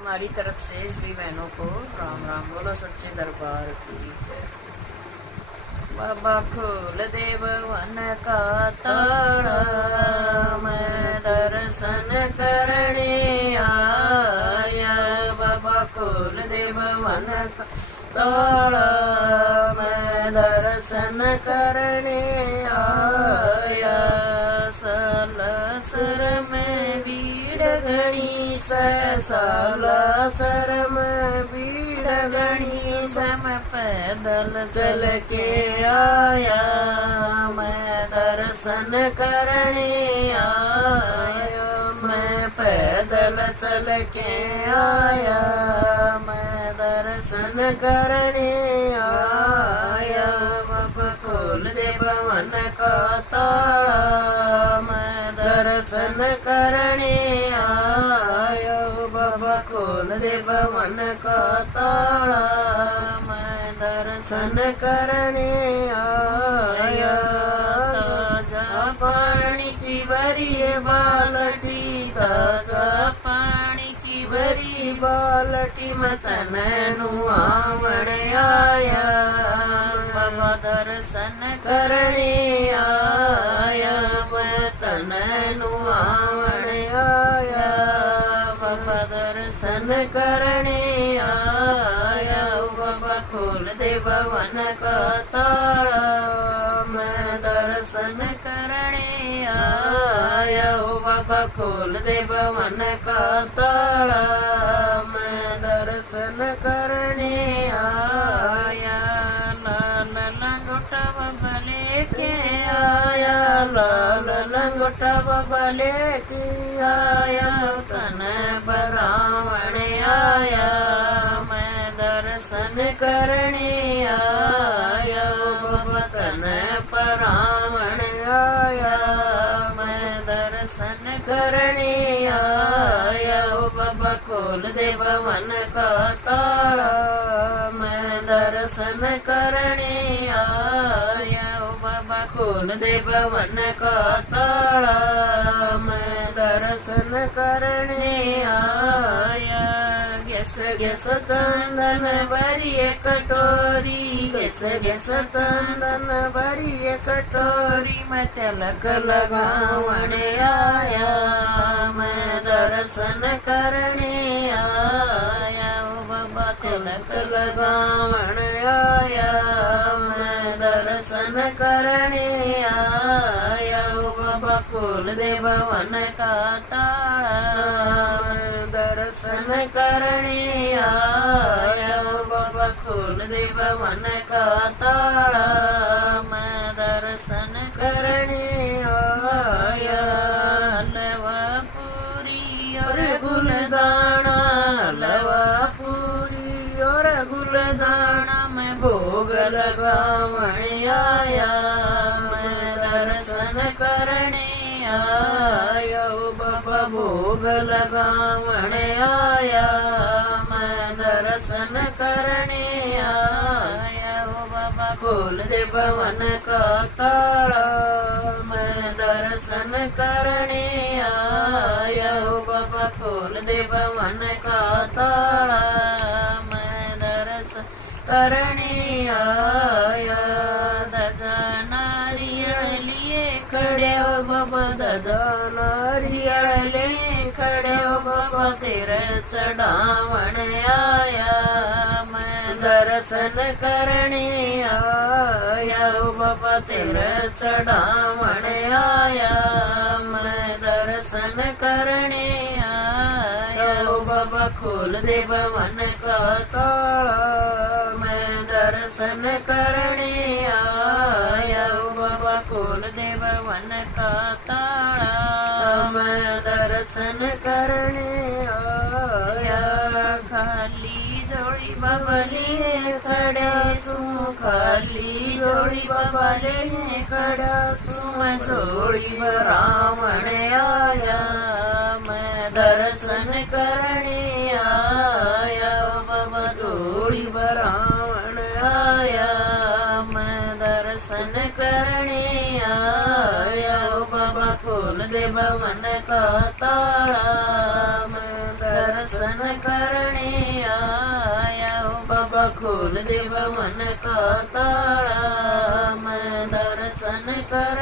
हमारी तरफ से सभी बहनों को राम राम। बोलो सच्चे दरबार की। बाबा खोल देव वन का ताला, मैं दर्शन करने आया। बाबा खोल देव वन का ताला, मैं दर्शन करने आया। सालासर में भीड़ घनी सालासर में भीड़ घनी सम पैदल चल के आया। मैं दर्शन करने आया, मैं पैदल चल के आया। मैं दर्शन करने आया। बाबा खोल दे भवन का ताला, मैं दर्शन करने आया। बाबा खोल दे भवन का ताला, मैं दर्शन करने आया। ताजा पानी की भरी बाल्टी, ताजा पानी की भरी बाल्टी में तननु आवण आया। बाबा दर्शन करने आया, मैं तननु आवण आया। बाबा दर्शन करने आया। बाबा खोल दे भवन का ताला, मैं दर्शन करने आया। बाबा खोल दे भवन का ताला, मैं दर्शन करने आया। लाल लंगोटा बाबा लेके आया, लाल लंगोटा बाबा लेके आया। तन बरावण आया, मैं दर्शन करने आया। बाबा तन बरावण आया, मैं दर्शन करने आया। बाबा खोल दे भवन का ताला, मैं दर्शन करने आया। बाबा खोल दे भवन का ताला, मैं दर्शन करने आया। गैस गैस चंदन भरी कटोरी, गैस गैस चंदन भरी कटोरी में तिलक लगावण आया। मैं दर्शन करने आया। बाबा तिलक लगावण आया, मैं दर्शन करने आया। बाबा खोल दे भवन का ताला, मैं दर्शन करने आया। बाबा खोल दे भवन का ताला, मैं दर्शन करने आया। हलवा पूरी और गुलदाना, हलवा पूरी और गुलदाना में भोग लगावण आया। मैं दर्शन करने आया। बाबा भोग लगावण आया, मैं दर्शन करने आया। बाबा खोल दे भवन का ताला, मैं दर्शन करने आया। बाबा खोल दे भवन का ताला, मैं दर्शन करने आया। दजा नारियल लिए खड़े हो बाबा, दजा नारियल लिए खड़े हो बाबा, तेरे चढ़ावण आया। मैं दर्शन करने आया। बाबा तेरे चढ़ावण आया, मैं दर्शन करने आया। बाबा खोल दे भवन का ताला, मैं दर्शन करने आया। बाबा खोल दे भवन का ताला, मैं दर्शन करने आया। खाली झोली बाबा लिए खड़ा सू, खाली झोली बाबा लिए खड़ा सू, मैं झोली भरावण आया। मैं दर्शन करने आया। बाबा झोली भरावण आया, मैं दर्शन करने आया। बाबा खोल दे भवन का ताला, मैं दर्शन करने आया। ओ बाबा खोल दे भवन का ताला, मैं दर्शन कर